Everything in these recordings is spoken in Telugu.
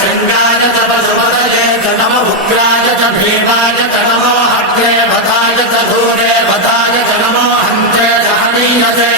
शृङ्गाय च पशुपतये च नम उग्राय च भीमाय च नमो अग्रे वधाय च धूरे वधाय च नमो हन्ते च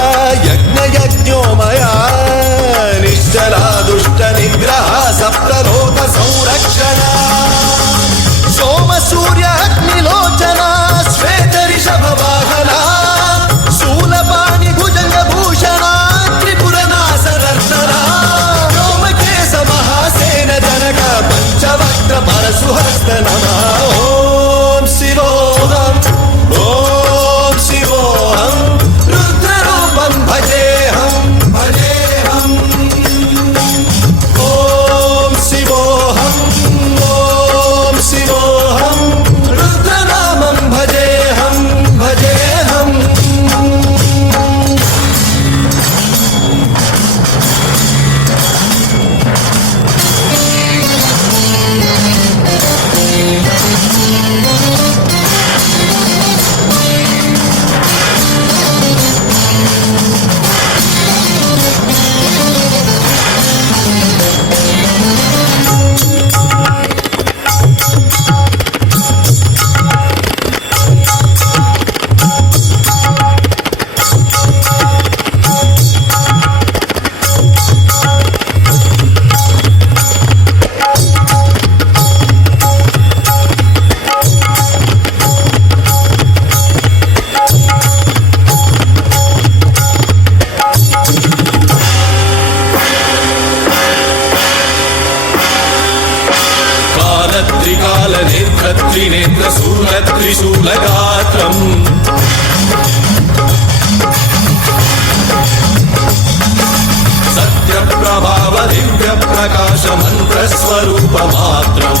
కాలత్రికాల నేత్రత్రినేత్ర శూలత్రిశూల గాత్రం సత్య ప్రభావ దివ్య ప్రకాశ మంత్ర స్వరూప మాత్రం.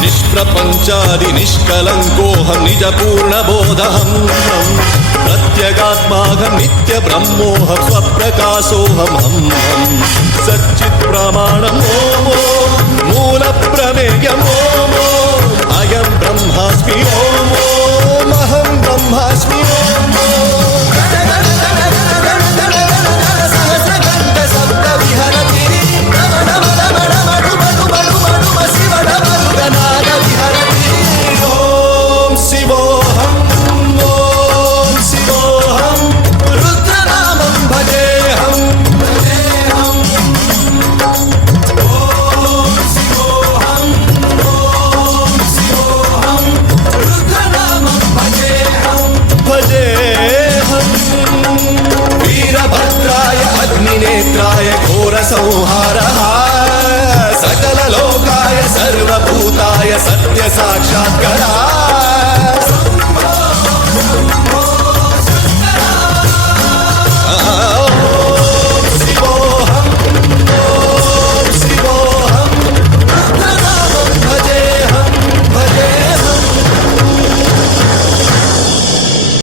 నిష్ప్రపంచాది నిష్కలంకోహం నిజ పూర్ణ బోధహం प्रत्यगात्माहं नित्यब्रह्मोऽहं स्वप्रकाशोऽहमं सच्चित्प्रमाणमोमो मूलप्रमेयमोमो अयं ब्रह्मास्मि ओम् so hard.